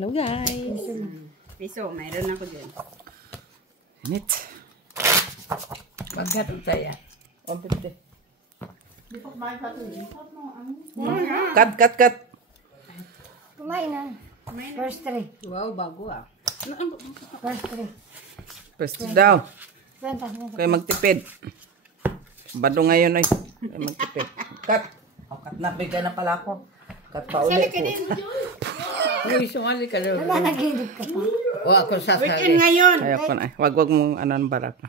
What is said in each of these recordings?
Hello guys. Piso, mayroon ako dyan. Init. Magkat saya. 150. Di pa kumain pa ito. Cut. Kumain na. First three. Wow, bago ah. First three. Pwesto daw. Kwenta. Kayo magtipid. Bado ngayon ay. Kayo magtipid. Cut. Cut na. Bigyan na pala ako. Cut pa ulit po. Uy, sumali ka daw. Wala, nag-edit ka pa. O, ako Weekend sasali. ngayon. Kaya ko na. Wag mong anan barak na.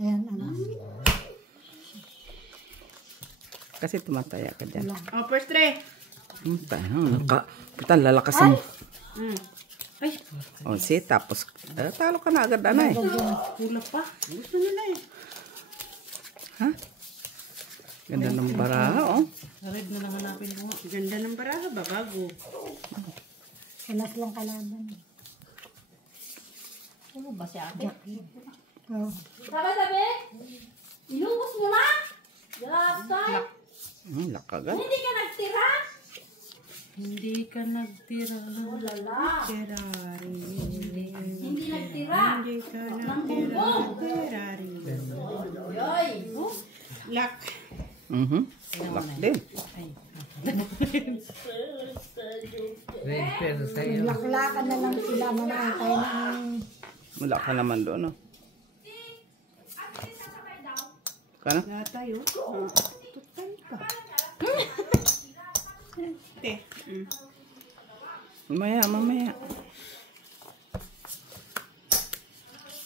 Ayan, ano. Kasi tumataya ka dyan. Oh, first three. Kita lalakasan mo. Ay, O, see, tapos, talo ka na agad, anay. hula pa. Gusto nila eh. Ha? Ganda ng baraha, oh. Red na lang hanapin mo. Ganda ng baraha ba? Bago. Kalas lang kalaban. Ano ba si ate? Oh. Sabi! Inubos mo na? Laptop? Lakagan. Hindi ka nagtira? Hindi ka nagtira. Lala. Ferrari. Hindi nagtira. Hindi ka nagtira. Ferrari. Yoy! Lock. Lak din. Pero sa'yo. Laklakan na lang sila manakay ng... Wala ka naman doon, oh. Kana? Lahat tayo. Tutal ka. Te. Mamaya.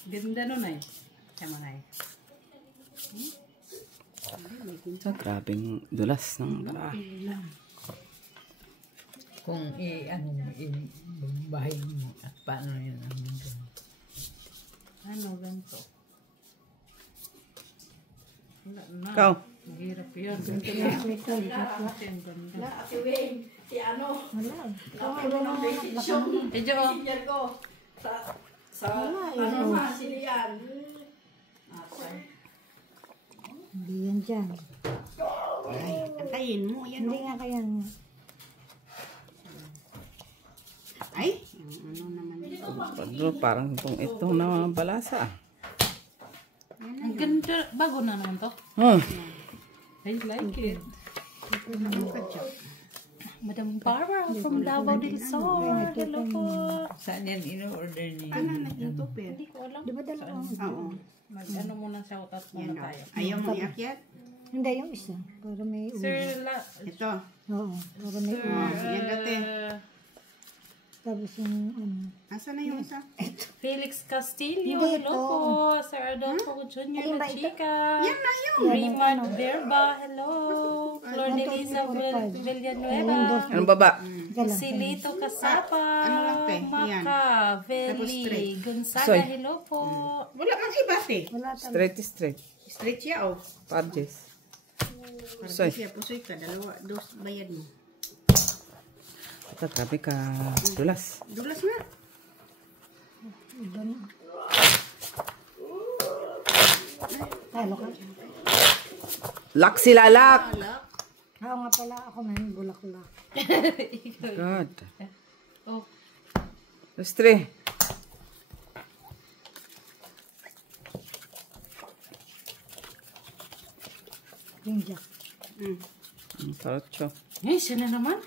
Ganda nun ay. Sama na eh. So, grabing dulas ng baraha. Kung i-bahay mo at paano yun ang mundo. Ano ganito? Wala na. Ikaw? Mahirap yun. Wala, Ate Wayne. Si ano? Wala. Wala na laklakan. Medyo. Senior ko. Sa ano ma, sino yan? Hindi yan dyan. Ay, antayin mo. Yan Hindi nga kaya nga. ay. Ano naman yun? Padro, parang itong na balasa. Ang ganda. Bago na naman to. I like it. Madam Barbara from Davao del Sur. Hello po. Saan yan in-order niya? Ano na yung tupir? Hindi ko alam. Di ba dalawa? Oo. Mag-ano muna shout out muna Yan o. tayo. Ayaw mo iakyat? Hindi, yung isa. Para may ulo. Sir, Ito. Oo, para may ulo. Yan dati. Tapos yung ano. Asa na yung isa? Felix Castillo. Hindi, Hello ito. po. Sir Adolfo Jr. Alin ba na ito? chika. Yan na yun. Raymond Verba. Hello. Flor de Lisa Villanueva. Anong baba? Silito Casapa. Ano lang, te? Yan. Maka. Tapos Veli. straight. Gonzaga. Soy. Hello po. Wala mang iba te. Wala talaga. Straight. Straight siya oh. Padres. Para Soy. siya, pusoy ka. Dalawa, dos bayad mo. Ito, grabe ka dulas. Dulas nga. Iba na. Talo ka. Lak sila, lak! Oo nga pala, ako may bulaklak. God. Oh. Lustre. Yung jack. Tarocho. Eh, siya na naman.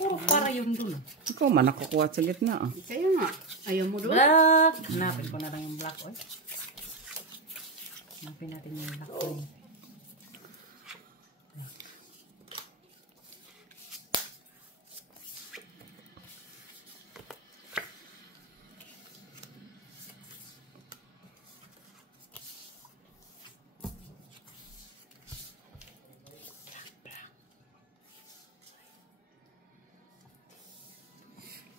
Puro para yung doon. Ikaw man nakukuha sa gitna, ah. Kaya nga. Ayaw mo doon? Black. Hanapin ko na lang yung black oil. Hanapin natin yung black oil.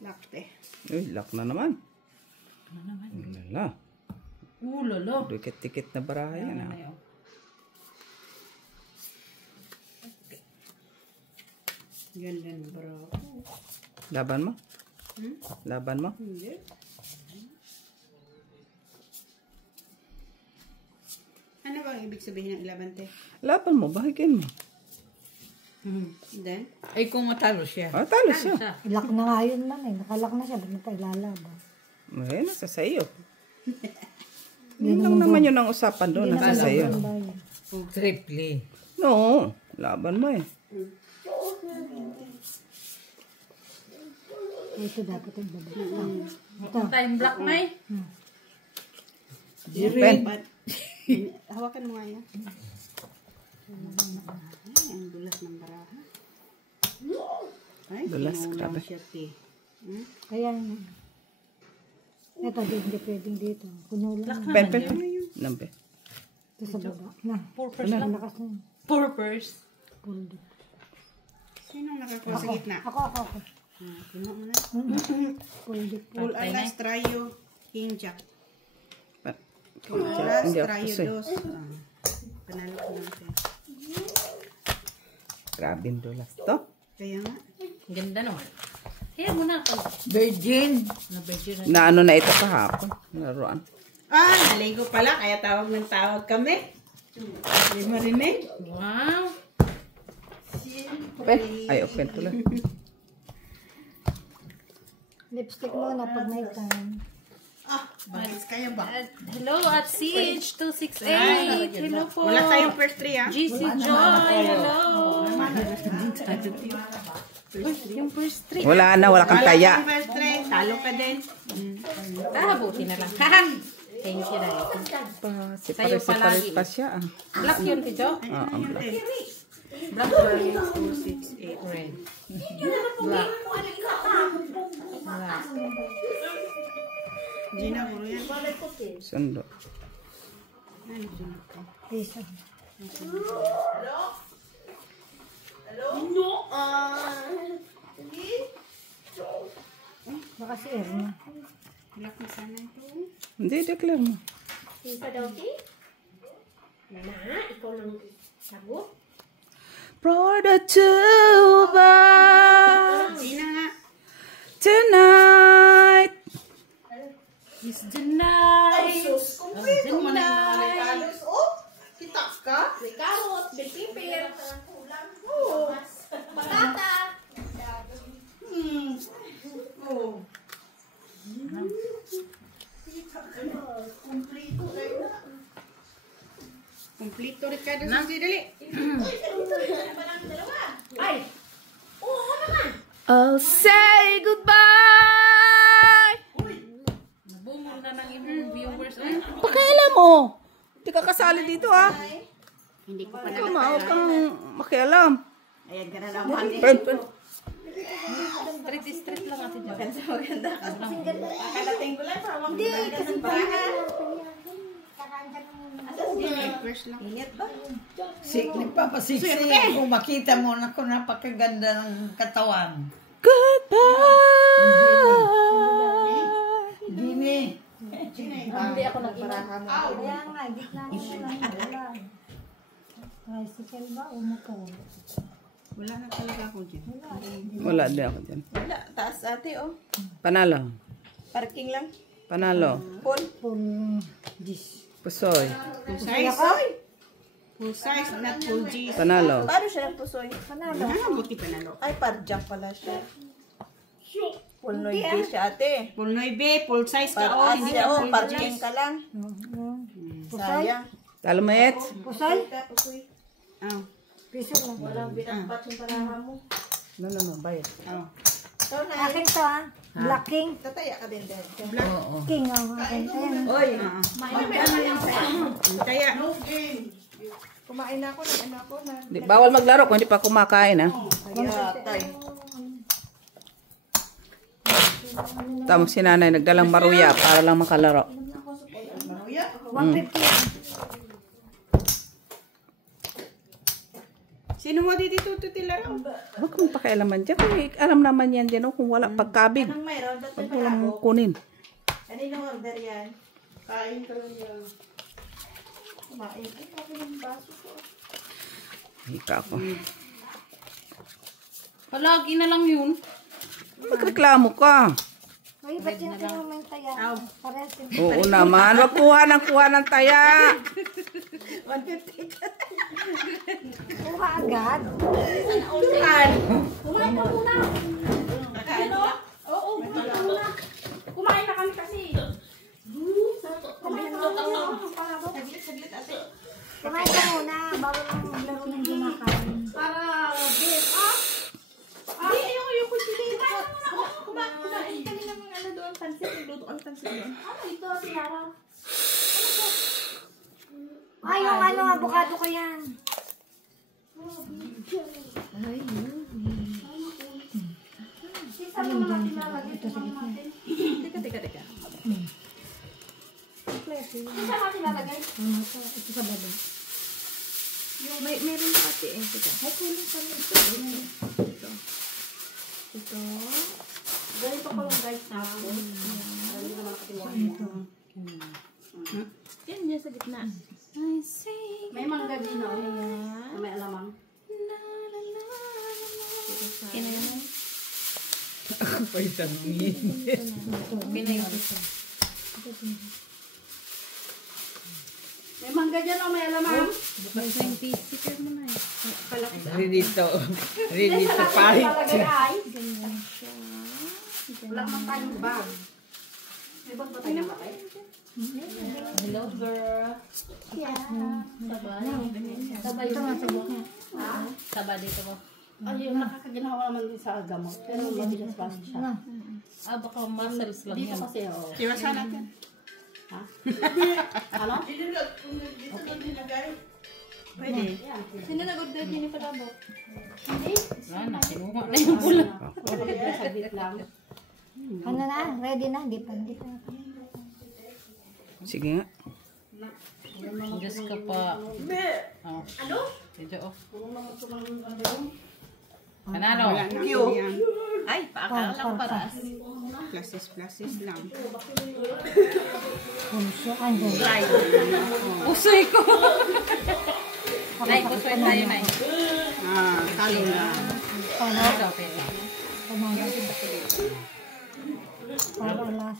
Lakte. Uy, lak na naman. Ano naman? Lala. Lalo. Dikit-dikit na baraha yan, ah. Ganda ng bro. Laban mo? Laban mo? Hindi. Ano bang ibig sabihin ng ilabante? Laban mo, bahagin mo. Then? Ay, kung matalo siya. Oh, talo siya. Lock na nga yun man eh. Nakalock na siya. Ba't na tayo lalaban? Eh, nasa sa'yo. Yun lang naman yun ang usapan doon. Nasa sa'yo. Triple. No, laban mo eh. Ito dapat ang babalik. Ito. Time block na eh. Pen. Hawakan mo nga yan. Ay, ang dulas ng baraha. Ay, Dulas, kinulang grabe. siya, te. Kaya, ito, hindi pwedeng dito. Kuno lang. Pen. Nambe. Ito sa baba. Na. Purpose lang. Lakas na. Purpose. Pundo. Sino nakakuha sa gitna? Ako. Kinuha mo na. Pundo. Full alas, trayo, king jack. Hindi Alas, ako trayo, kasi. dos. Panalo ko lang siya. Grabe yung dulas to. Kaya nga. Ganda naman. Kaya mo na ako. Virgin. Na ano na ito kahapon. Naroon. Ah, naligo pala. Kaya tawag ng tawag kami. Hindi marinig. Wow. Pen. Ay, open tuloy. Lipstick mo na pag may time. Ah, balis kayo ba? Hello at CH268. Hello po. Wala tayong first three, ah. GC Joy. Hello. Yung first three. Wala na, wala kang Wala taya. tayong first three. Talo ka din. Tahabuti na lang. Haha. Thank you, Rai. Sa'yo Siparis palagi. pa siya. Black yun, Tijo. Ang black. Black or 2, 6, 8, red. Black. Black. Gina, puro yan. Sundo. Ano, Gina? Piso. Baka si Erna. Black na sana ito. Hindi, declare mo. For the two of us Gina nga. tonight. It's the night. The night. Kumplito Ricardo sa dali. I'll say goodbye. Nabungol na ng inyong viewers. Ay, Pakialam mo. Hindi ka kasali dito ha. Hindi ko pa Huwag kang makialam. Ayan ka na naman. Pen. street lang ate Jo. Kakadating ko lang. Hindi, kasi barahan. First lang. Init ba? Nagpapasiksi. Kung makita mo, naku, napakaganda ng katawan. Goodbye. Dini. Hindi ako nagbarahan. Kaya nga, gitna niya lang. Wala. Tricycle ba o motor? Wala na talaga ako dyan. Wala din ako dyan. Wala. Taas ate, oh. Panalo. Parking lang. Panalo. Full dish. Pusoy. Full size. Full size, not full G. Panalo. Paano siya nagpusoy? Panalo. Ah, buti panalo. Ay, parjak pala siya. Full noise siya ate. Full noibe, full size ka, oh. Hindi Hindi ka oh, full parking size. ka lang. Sayang. Talo mo et. Pusoy? Oh. Piso lang. Walang binakbat yung paraha mo. No. Bayad. Oh. Ikaw na. Akin to ah. Black King. Tataya ka din din. King ang akin. Ayan. Oy. Kaya, Kumain na ako. Nag-ano ako. Di, bawal maglaro kung hindi pa kumakain ha. Nag-atay. Tama si nanay nagdalang maruya para lang makalaro. 150. sino mo dito tutilaro? Huwag kang pakialaman dyan. Kaya alam naman yan dyan kung wala pagkabig. Anong mayroon? Dati Huwag pala lang ako. kunin. Kaninong order yan? Kain ka lang yan. Kumain. Ay, kapag yung baso ko. Hika ako. Palagi na lang yun. Magreklamo ka. Ay, ba't yung kinuha mo yung taya? Parehas yung Oo naman. Wag kuha ng taya. kuha agad. Kumain ka muna. Ano? Oo, kumain na kami kasi. Saglit, ate. Kumain ka muna, bago lang maglaro ng ginakain. Para, ayoko chilita. Kumain kami ng mga ano doon, pansit. Nagluto kami pansit doon. Ano ito, Sinara? Ay, yung ano, avocado ko yan. Alin dyan? Ito sa gitna. Teka. Saan natin lalagay? Ito sa baba. Meron pa ate eh. Teka. Ay, kulang pala ito. Ito. Ganito ko lang guys tapos. Yan sa gitna. May mangga din o. Ayan. May alamang. Kinayan. Pa'y tanongin. Kinayan. May mangga dyan o may alamang. Rinito pahit. Wala naman tayong bag. May bag ba tayo na Hello girl. Sabay. Ito nga sa gitna. Taba dito ko. Ay, yung nakakaginawa naman din sa gamot. Pero mabigas pa siya. Baka muscles lang Dito yan. kasi o. Iwasan natin. Ha? Ano? Pwede. Sino nag-order din yung palabok? Hindi. Wala na, kinuha na yung pula. Saglit lang. Ano na? Ready na? Hindi pa. Sige nga. Diyos ka pa. Oh. Ano? Medyo oh. Kanano? Ay, paakala ko paras. Plasis lang. Puso. Andun. Pusoy ko. Nay, pusoy tayo, Nay. Talo na. Para Ikaw, pera. kumagat. Para alas.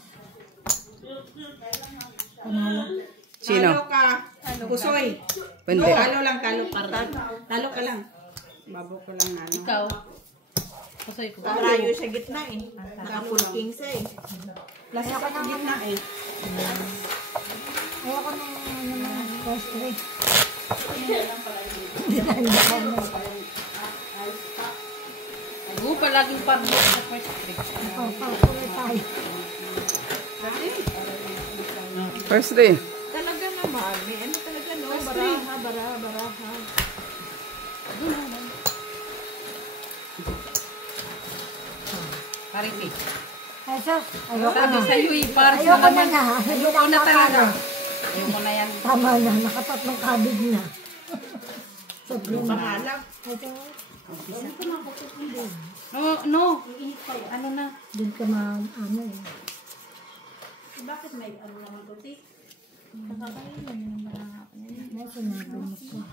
Panalo. Sino? Talo ka. Pusoy. Pwede. Talo ka lang. Babo ko lang na. Ikaw. Pusoy ko. Rayo sa gitna eh. Nakapulking sa eh. Plus ako sa gitna eh. Ayoko nung ano na. First three. Palaging pardo sa first trick. Tuloy tayo. First three. Talaga naman. May ano talaga no? Baraha. Pariti. Ay, sus. Ayoko Sabi na. sa'yo eh, pares na Ayoko na naman. na. Ayoko na talaga. Ayoko na yan. Tama na. Nakatatlong kabig na. Sobrang na. Pangalang. Ay, sus. No, no. Ano na? Doon ka ano eh. Bakit may ano naman tuti? May sinabi mo ko.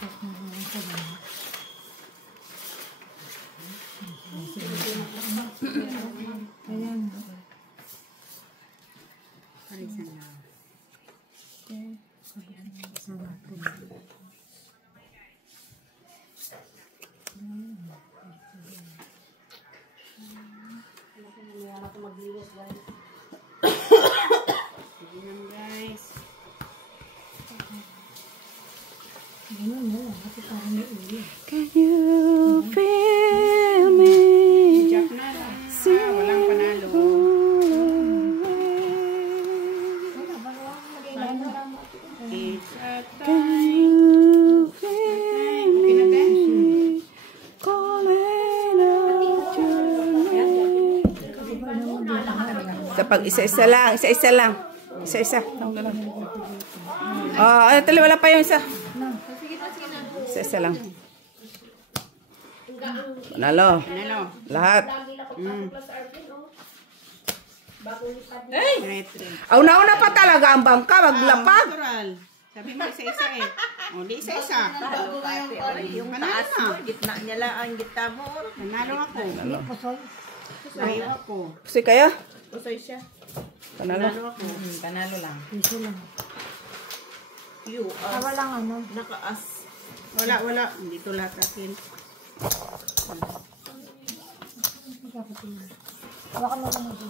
Check na lang sa bahay. Kaya nga. Palisan na. Guys. Ganun na lang. Kasi parang may ulo. Can you feel me? Jack na lang. Walang panalo. Wala, bago ako mag-ilan na lang. It's a Can you feel me? Calling out your name. Kapag isa-isa lang. Isa-isa. Oh, ano tali, wala pa yung isa. Isa-isa lang. Panalo. Lahat. Una-una pa talaga ang bangka, maglapag. natural. Sabi mo isa-isa eh. O, di isa-isa. Yung taas mo, gitna niya lang ang gitna mo. Nanalo ako. Hindi, pusoy. Pusoy ako. Pusoy kayo? Pusoy siya. Panalo. Panalo ako. Panalo lang. Piso lang. You, Tawa lang ano. naka-as. Wala. Dito lahat akin. Hindi ako tingin. Hawakan mo lang ito.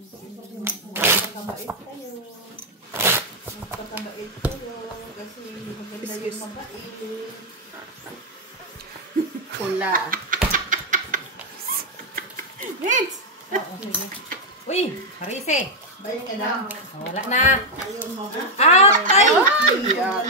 Magpakabait kayo. Magpakabait kayo. Kasi maganda yung mabait. Pula. Vince! Oo, sige. Uy, Marise. Bayan ka na. Wala na. Ayaw mo. Ay!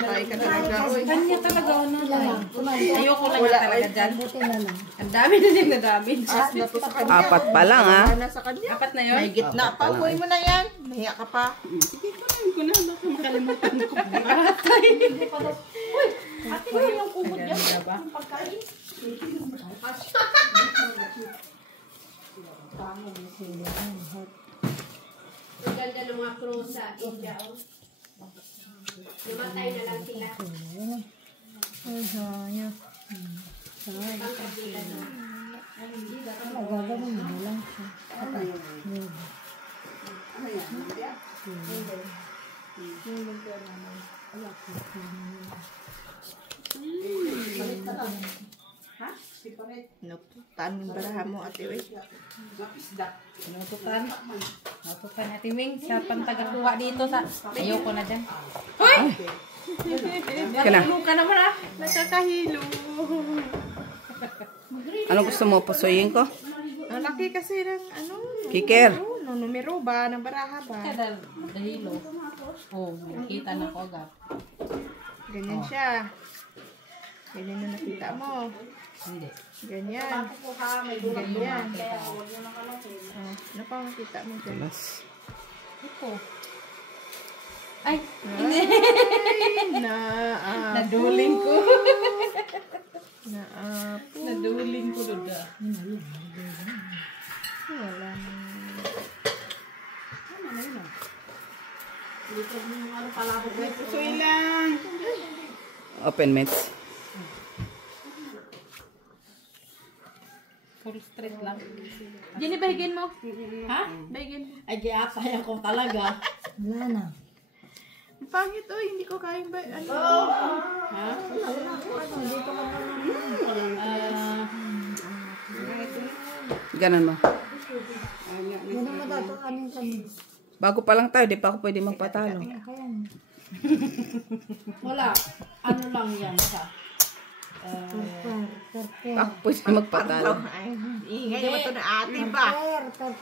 Ay, ka talaga. Uy. Kanya talaga ano lang. Kumain. Ayoko lang yan talaga dyan. Buti na lang. Ang dami na din na damage. As na to sa kanya. Apat pa lang, ha? Wala na sa kanya. Apat na yun? May gitna pa. Huwag mo na yan. Mahiya ka pa. Sige, kunin ko na. Baka makalimutan ko. Ate ko yung kumot yan. Yung pagkain. Ang ganda ng mga crow sa India. Oh. Namatay na lang sila. Ay, sayang. Pangkabilan na. Nagagawin mo na lang siya. Yun. Nututan mo baraha mo, ate. Uy. Sinutukan. Sinutukan natin Wing. Siya pang tagakuha dito sa... Ayoko na dyan. Kana. Ka naman ah. Nakakahilo. Ano gusto mo? Pusoyin ko? Ang laki kasi ng ano. Kiker. Numero ba? Ng baraha ba? Kaya dahilo. Oh, nakita na ko agad. Ganyan siya. Ganyan na nakita mo. Hindi. Ganyan. Ganyan. Ano pa makita mo dyan? Alas. Ito. Ay, Naduling ko. naduling ko doon. Wala. Pusoy lang. Open mates. Full straight lang. Jenny, bahigin mo. Ha? Bahigin. Ay, giapay ako talaga. Wala na. Ang pangit, oy. Hindi ko kayang ba? Ano? Ganon mo. Yan ang madato. Anong kami? Bago pa lang tayo, di pa ako pwede magpatalo. Kaya na. Wala. Ano lang yan siya. Per. Ako pwede magpatalo. Ay, ingay naman ito na ate ba?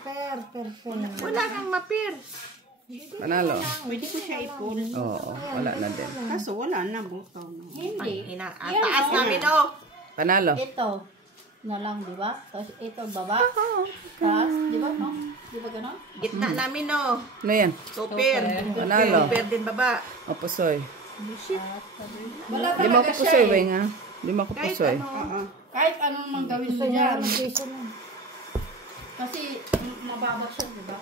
Per. Wala kang mapir. Panalo. Pwede ko siya ipon. Oo, wala na din. Kaso wala na, bukaw na. Hindi. Taas namin, oh. Panalo. Ito na lang, di ba? Tapos ito, baba. Tapos, di ba, no? Di ba gano'n? Gitna namin, oh. Ano yan? Super. Panalo. Super din baba. O, pusoy. Wala Di mo ako talaga pusoy, siya Weng, ha? Di mo ako Kahit pusoy. ano. Kahit anong mang gawin mo Gusto niya dyan. ng piso lang. Kasi mababa siya, di ba?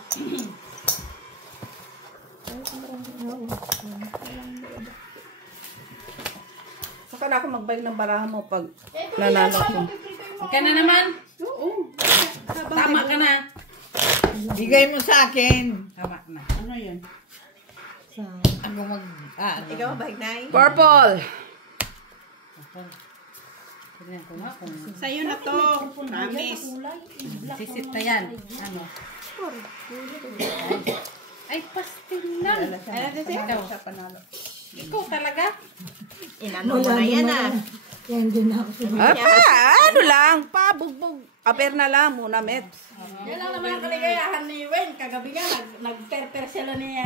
Saka na ako magbayag ng baraha mo pag nanalo ko. Ka na naman. Oo. Tama ka na. Bigay mo sa akin. Tama na. Ano yan? Ano mag... Ikaw, bahig na eh. Purple! Tignan ko nga kung Sa'yo na to. Promise. sisita yan. Ano? Ay, pastil lang. Ikaw. Ikaw talaga? Inano mo na yan, ah. Yan din ako. Ano lang, pabugbog. Paper na lang muna, Mets. Yan lang naman ang kaligayahan ni Wayne. Kagabi nga, nag-perper sila ni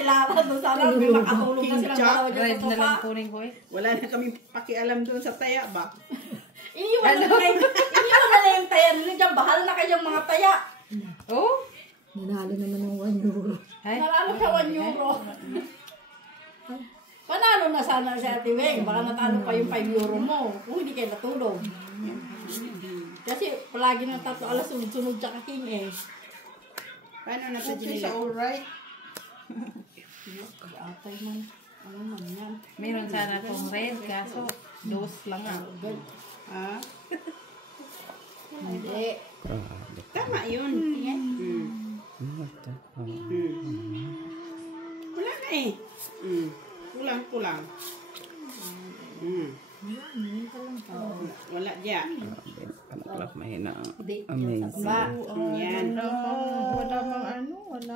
Lara doon sa alam. May makatulog na silang dalawa dyan Red sa na lang sofa. kunin ko eh. Wala na kami pakialam doon sa taya ba? Iniwan na yung taya nila dyan. Bahal na kayong mga taya. Oh? Nanalo naman ng 1 euro. Ay. Nanalo sa 1 euro. Panalo na sana si Ate Weng. Baka natalo pa yung 5 euro mo. Kung hindi kayo natulog. Kasi palagi ng 3 alas sunod-sunod tsaka king eh. Paano na sa Janila? Alright. Atay man. Ano man yan. Meron sana akong red kaso dos lang ah. Ah? Mali. Grabe. Tama yun. Yan. Wala na eh. Kulang. Wala dyan. Panaklap mahina ang Hindi. amazing. Yan. Wala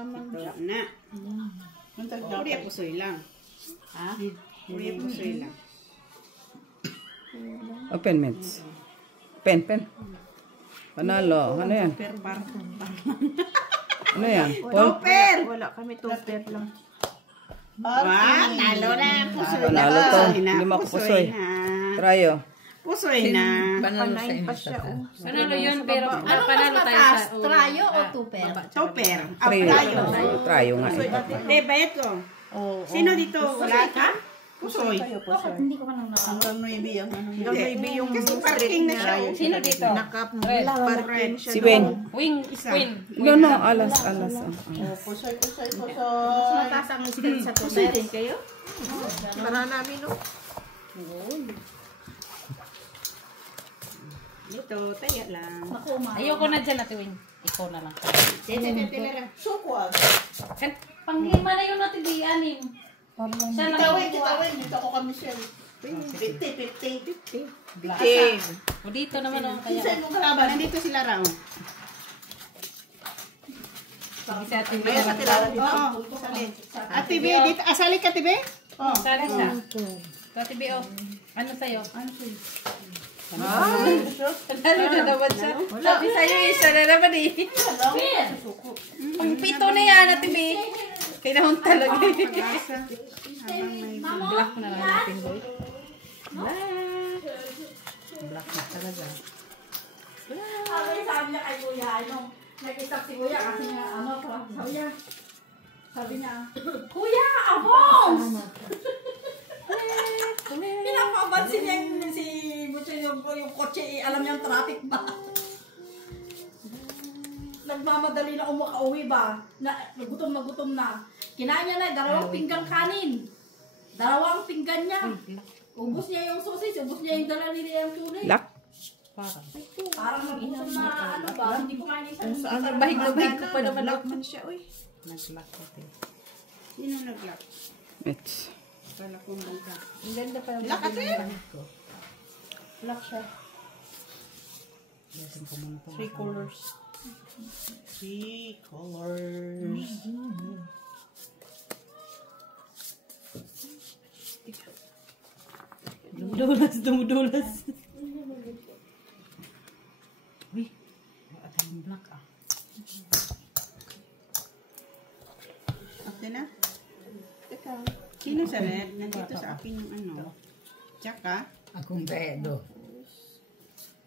mang Wala na. Puri ako soy lang. Ha? Puri ako soy lang. Open mints. Pen. Panalo. Ano yan? Ano yan? Paul? Wala kami tupper lang. Talo na. Pusoy na. Panalo to. Pusoy na. Hindi mo ako pusoy. na. Trayo. Pusoy na. Panayin pa siya. Panalo yun, pero Ano panalo mas tayo mataas? sa Trayo o tuper? Topper. Trayo. Trayo nga eh. Hindi, bayad ko. Sino dito? Wala ka? Pusoy. Hindi ko pa nang Hanggang 9 ang ano. Hanggang 9 yung kasi parking na siya. Sino dito? Parking siya. Si Ben. Queen. No, alas. Pusoy. mataas ang skill sa tuper. kayo? Para namin, no? Dito, taya lang. Naku, ma. Ayoko na dyan, Ate Wing. Ikaw na lang. Suko ah. Panglima na yun, Ate Wing, anim. Siya lang. Kitawin. Dito ako kami siya. 50. O dito naman, o. Kaya, Saan mo kalaban? Nandito sila raw. sabi si Ate Wing. May katilala dito. Oo, sali. Ate B, dito. Asali ka, Ate B? Sali siya. Ate Wing, o. Ano sa'yo? Panalo na naman siya. Sabi sa'yo, isa na naman eh. Pang pito na yan, Ate Wing. Kinahon talaga. Black na lang natin, boy. Black na talaga. Sabi niya kay Kuya, nag-isap si Kuya kasi nga, sabi niya, Kuya, abong! Pinapabansin niya si Butcher yung kotse, alam niya ang traffic ba? Nagmamadali na uwi ba? Gutom na. Kinain niya na, 2 pinggan kanin. 2 pinggan niya. Ubus niya yung sosis, ubus niya yung dala nila yung tunay. Lak. Parang nagutom na ano ba? Hindi ko nga isa. Bahig na bahig ko pa naman. Lock man siya, uy. Nag-lock ko, te. Sino nag-lock? Mitch. Kala kong bangka. Ang ganda pa. Lock ate? Lock siya. 3 colors. 3 colors. Dumudulas. Uy, at ang black ah. Okay na? Teka. Sino sa red? Nandito sa akin yung ano. Tsaka? Akong pedo.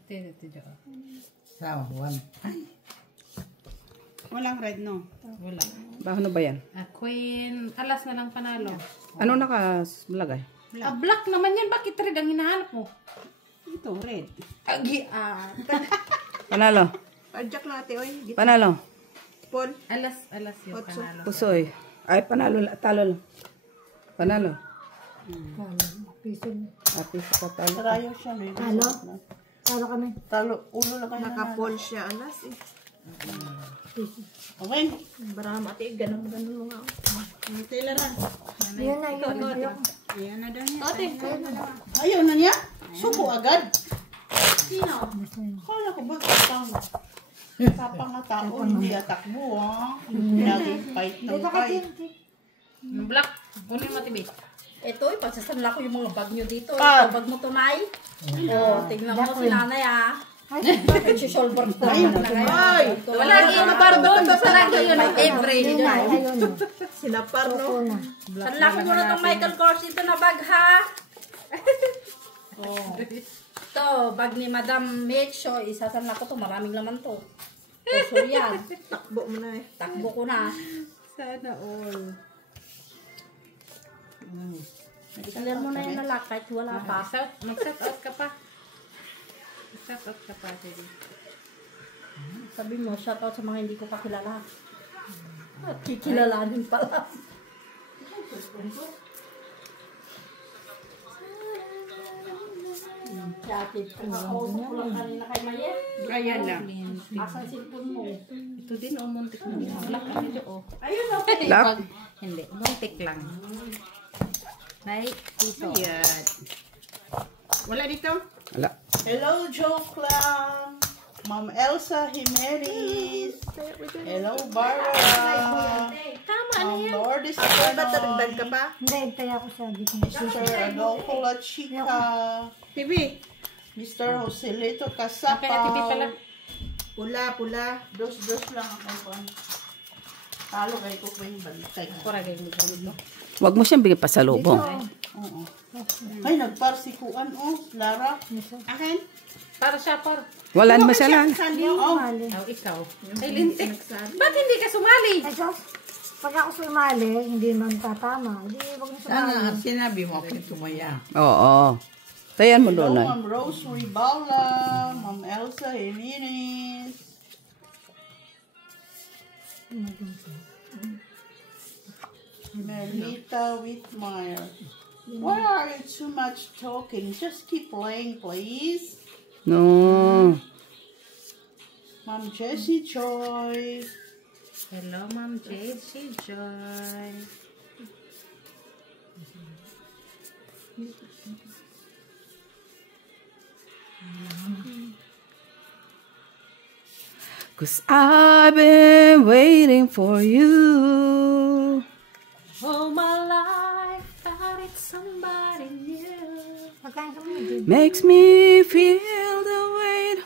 Ito dyan. Sa one. Walang red, no? Wala. Ano ba yan? Queen, alas na lang panalo. Ano nakalagay? Black naman yan. Bakit red ang hinahanap mo? Ito, red. Panalo. Adjak lang ate, uy. Panalo. Paul. Alas yung panalo. Pusoy. Ay, panalo. Talo lang. Panalo. Piso pa talo. Trayo siya. Talo kami. Ulo lang kayo. Naka-Paul siya, alas eh. Okay. Barama ate, ganun mo nga. Taylor na. Yan na yun. Ayan na daw niya. Ayaw na niya? Suko agad. Sino? Kala ko ba tapang na tao, hindi atakbo ha. Laging fight ng fight. Black. Kunin mo, Tibi. Ito, pagsasanla ko yung mga bag nyo dito. Ito, bag mo tunay. Tingnan mo si nanay Nagsisolver ko. Ay! Palagi mabar doon. Palagi yun. Every day. Sinapar, no? Sanla ko muna itong Michael Kors dito na bag, ha? Ito, bag ni Madam Mitch. So, isasanla ko to. Maraming laman to. So, yan. Takbo mo na eh. Takbo ko na. Sana all. Salir mo na yung lalak kahit wala pa. Mag-set out ka pa. Set out ka pa, Tibi. Sabi mo, shout out sa mga hindi ko pa kilala. At kikilalanin pala. Yatid. Kakausap ko lang kanina kay Mayet. Ayan lang. Asan cellphone mo? Ito din, oh, muntik na. Lock ka nito, oh. Ayun o. Lock? Hindi, muntik lang. Nay, piso. Ayan. Wala dito? Wala. Hello, joke lang. Ma'am Elsa Jimenez. Hello, Barbara. Tama na Ma'am yan. Lourdes Ba, Canoy. taragdag ka pa? Hindi, hintay ako sa dito. Mr. Adolfo La Chica. Tibi. Mr. Joselito Kaya tipi pala. Casapaw. Pula. Dos lang ako. Talo kayo ko pa yung bantay. Kuragay mo dito. Huwag mo siyang bigay pa sa lubong. Oo. Ay, nagparsikuan, oh. Lara. Akin? Para siya, par. Wala naman siya lang. Oh. Oh, ikaw. Ay, lintik. Ba't hindi ka sumali? Ay, Diyos, pag ako sumali, hindi man tatama. Hindi, wag na sumali. Sana sinabi mo ako tumaya. Oo. Tayan mo Hello, doon ay. Ma'am Rose Ribala. Ma'am Elsa Jimenez. Melita Whitmire. Why are you too much talking? Just keep playing, please. No. Ma'am Jessie Joy. Hello, Ma'am Jessie Joy. Cause I've been waiting for you. All my life, thought it's somebody new. Pagkain ka mo, hindi. Makes me feel the weight.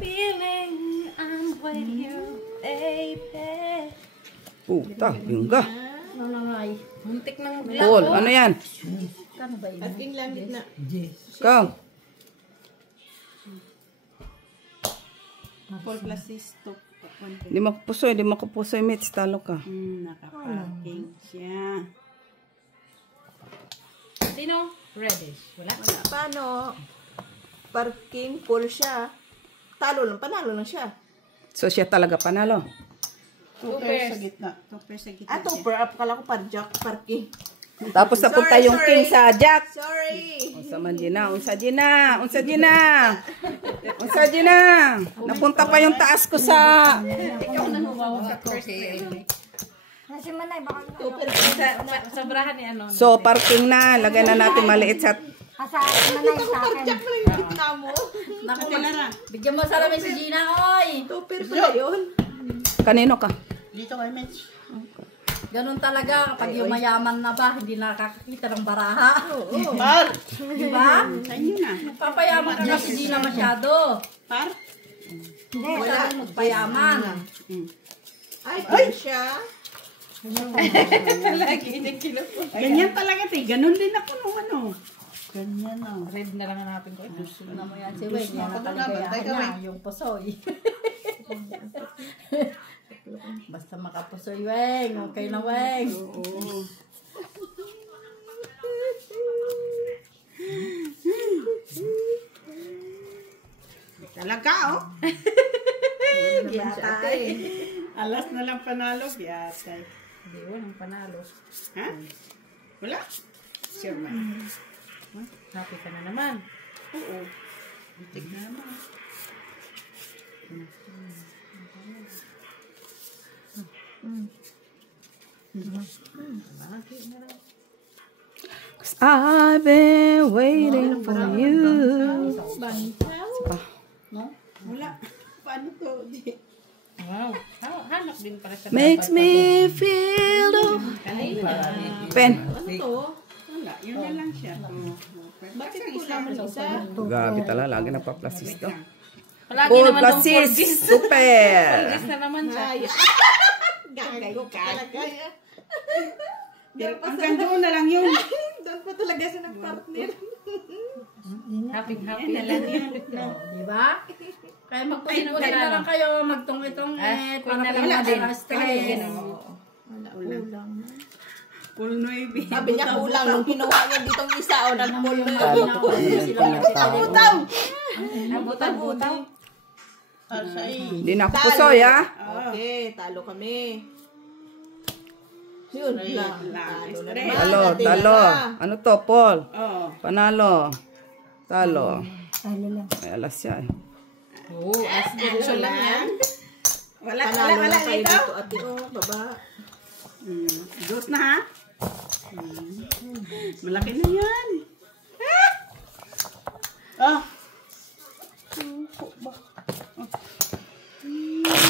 Feeling I'm with you, baby. Puta, bingga. Nanay. Muntik ng Paul, ano yan? Ating langit na. Ikaw. Paul Plasisto. Di makupusoy, Mitch. Talo ka. Nakaparking siya. Sino? Reddish. Wala? Paano? Parking, full siya. Talo lang, panalo lang siya. So siya talaga panalo. Two pairs sa gitna. Two pairs sa gitna. Ah, per up, kala ko parjak, parking. Tapos napunta yung king sa Jack. Sorry! Unsa man din na. Napunta pa yung taas ko sa... Nasi Manay, baka Sobrahan ni ano. So, parking na. Lagay na natin maliit sa... sa akin Manay, sa akin. Gitna mo. Naku, bigyan mo sa lamin si Gina, oy. Super pala yun. Kanino ka? Dito kay Mitch. Ganun talaga kapag yung mayaman na ba, hindi nakakakita ng baraha. Par! Diba? Sa inyo na. Papayaman ka kasi Gina masyado. Par? Hindi, Wala magpayaman. Ay, siya. Ganyan talaga tayo. Ganun din ako nung ano. Ganyan na. Red na lang hanapin ko. Ano mo yan si Weng, yan ang kaligayahan niya, yung pusoy. Basta makapusoy, Weng. Okay na, Weng. Oo. Talaga, oh. Yatay. Alas na lang panalo, biyatay. Hindi, walang panalo. Ha? Wala? Sure man. Happy ka na naman. Oo. Antig na naman. Cause I've been waiting for you. Wala. Paano to? Di. Wow. Hanap din pala sa Makes me feel the... Pen. Wala. Yun na lang siya. Bakit kulang mo isa? Grabe talaga. Lagi nagpa-plasisto. Palagi Full naman tong plasis. Porgis. Super. Porgis na naman siya. Gagayo ka talaga. Hanggang doon na lang yun. Doon pa talaga siya ng partner. Happy Na lang yun. Diba? Kaya magpusin-pusin na lang kayo, magtungit-tungit, para na lang wala natin. na stress. Pulnoy. Sabi niya kulang nung kinuha niya ditong isa o nag-pull na Butaw! Butaw-butaw. Hindi na ako pusoy, ha? Okay, talo kami. Yun lang. Talo na naman. Talo. Ano to, Paul? Oo. Panalo. Talo. Talo lang. May alas siya, eh. Oo, aspiration lang yan. Wala Panalo na kayo dito. dito, ate. Oh, baba. Dos na ha? Malaki na yan.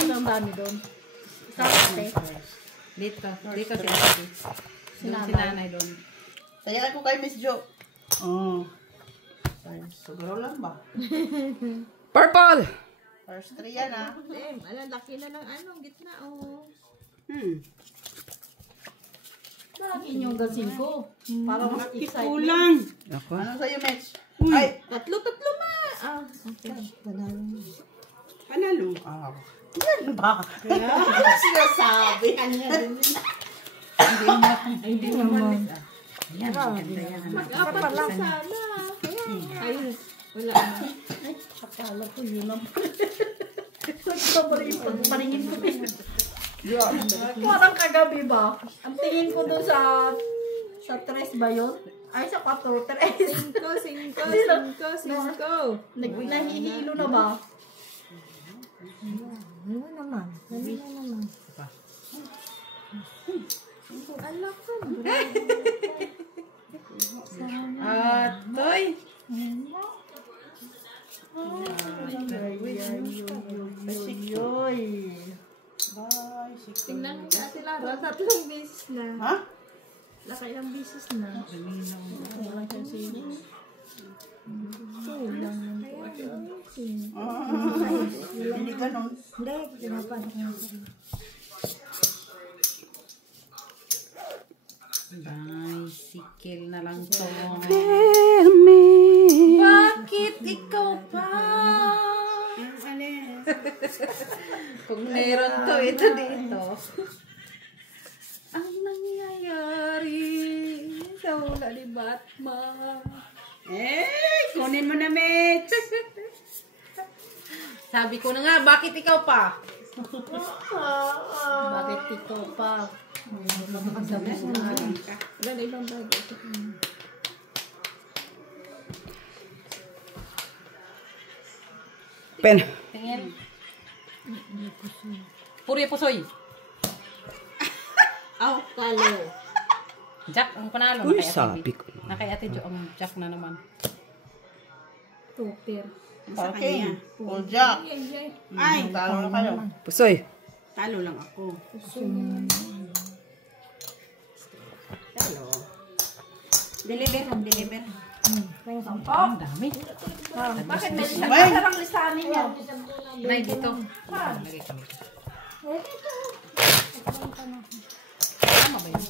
Ano ang dami doon? Dito si Ate. Si nanay doon. Saya ko kay Miss Jo. Oh. Siguro lang ba? Purple! First 3 yan ah. Laki na ng ano, gitna oh. Lagi yung gasin ko. Parang excited. Kulang. Ako? Ano sa'yo, Mitch? Uy. Ay, tatlo ma. Ah, okay. Panalo. Yan ba? Ano sinasabi? Hindi naman. Yan, maganda yan. Mag-apat lang sana. Ay, wala na. Ay, akala ko yun lang. Ito pa rin yung paningin ko. Parang kagabi ba? Ang tingin ko doon sa 3 ba yun? Ay, sa 4, 3. 5. Nahihilo na ba? Ano naman? Atoy. Tingnan mo si Lara, 3 beses na. Ha? Laki ng beses na. Wala siyang sinis. Hindi ganun. Hindi, pinapasok na siya. Bicycle na lang to. Bakit ikaw pa? Kung meron to, ito dito. Ang nangyayari sa wala ni Batman. Kunin mo na, Mitch. Sabi ko na nga, bakit ikaw pa? Bakit ikaw pa? Wala na ibang bagay. Pen. Tingin. Puri pusoy. Aw, talo. Jack ang panalo. Uy, Na kay Ate sabi B. ko. Na kay Ate Jo ang Jack na naman. Tupir. Parking. Full jack. Ay, Talo na kayo. Pusoy. talo lang ako. Talo. Deliver. Ang dami. Bakit may isang listahan ninyo? Nay, dito. Lagay kami. Tama ba yun?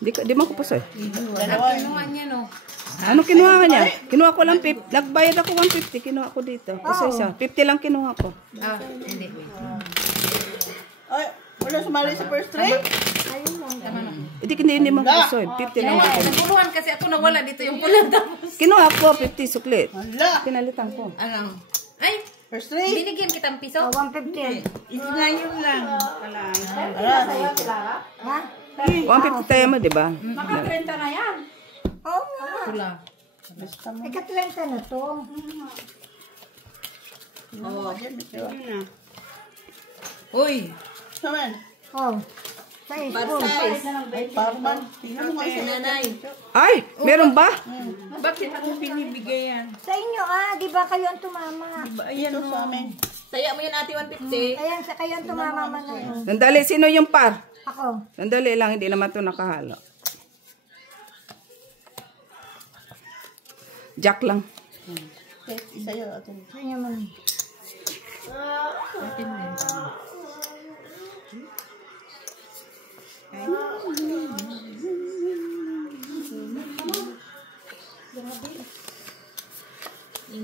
Di mo ko pusoy. Dalawa. Kinuha niya, no? Ano kinuha ka niya? Kinuha ko lang 50. Nagbayad ako 150. Kinuha ko dito. Pusoy siya. 50 lang kinuha ko. Ah, hindi. Wait. Ay, wala sumali sa first three? Tama na. Hindi mo pusoy. 50 lang ako. Naguluhan kasi ako nawala dito yung pula tapos. Kinuha ko 50 suklit. Wala. Pinalitan ko. Ano? Ay, First three? binigyan kitang piso. 150 yan. Ngayon lang. Wala. 150 tayo mo, di ba? Maka 30 na yan. Oo nga. Pula. Ika-30 na to. Oo, yan. Yun na. Uy! Saman. Oh. Size. Size. Ay, parman. Tingnan mo nga si nanay. Ay! Meron ba? Bakit ako binibigay yan? Sa inyo di ba kayo ang tumama? Ayan Ito sa amin. Saya mo yan, ate, 150. Ayan, sa kayo ang tumama man na. Sandali, sino yung par? Ako. Sandali lang, hindi naman ito nakahalo. Jack lang. Isa yun, ate. Sa inyo man.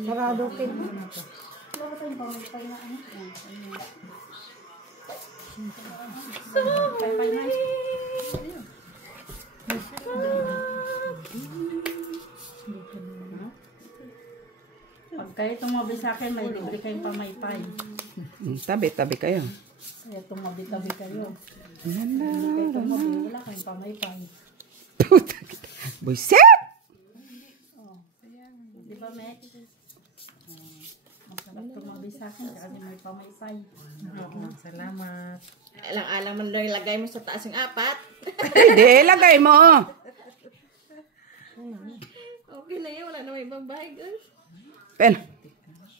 Sarado pin. Pag kayo tumabi sa akin, may libre kayong pamaypay. Tabi kayo. Kaya tumabi-tabi kayo. Kaya tumabi, wala kayong pamaypay. Buisit! Di ba, Max? sa akin kasi may pamaysay. Salamat. Alang-alang man lang ilagay mo sa taas yung 4. Hindi, lagay mo. Okay na yun, wala na may ibang bahay, girl. Pen.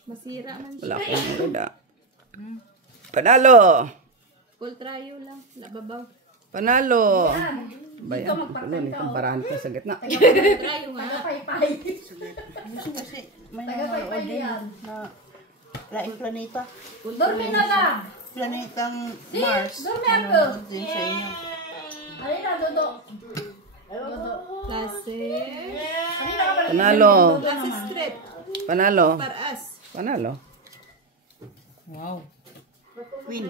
Masira man Wala siya. akong maganda. Panalo. Full tryo lang, lababaw. Panalo. Bayan, puno nitong barahan ko sa gitna. Tryo nga. Tagapaypay. Kasi may Tagapaypay yan. na laing planeta. Dormi na lang. Planetang Mars. Dormi ako. Nanonood din sa inyo. Alin na, Dodo. Klase. Kanina ka pala. Panalo. Klase strip. Panalo. Paras. Panalo. Wow. Queen.